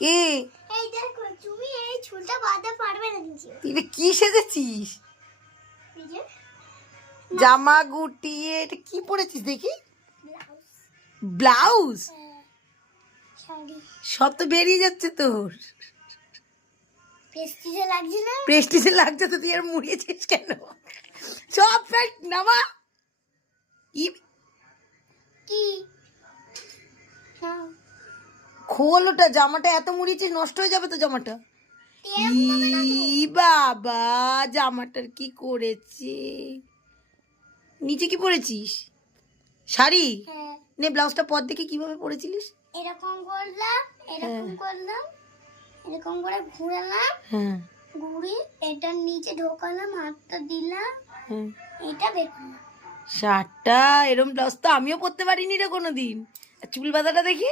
কে? এই দেখো তুমি এই চুলটা বাঁধতে পারবে না নিজে। তুই কি সেজেছিস? এই যে জামা গুটিয়ে এটা কি পরেছিস দেখি? ব্লাউজ। ব্লাউজ? শাড়ি। সব তো বেরিয়ে যাচ্ছে তোর। প্রেস্টিজে লাগছে না? প্রেস্টিজে লাগছে তো, তুই আর মুড়িয়েছিস কেন? সব প্যান্ট নামা। কি কি না খোল ওটা, জামাটা এত মুড়িয়েছিস নষ্ট হয়ে যাবে তো জামাটা। ই বাবা, জামাটার কি করেছে? নিচে কি পরেছিস? শাড়ি? হ্যাঁ নে ব্লাউজটা পর দেখে কিভাবে পরেছিলিস? এরকম করলাম, এরকম করলাম, এরকম করে ঘুরালাম, হ্যাঁ ঘুরি এটার নিচে ঢোকালাম, হাতটা দিলাম, হ্যাঁ। এটা বের করলাম। শার্টটা এরম ব্লাউজ তো আমিও পরতে পারিনি রে কোনোদিন। চুল বাঁধাটা দেখি।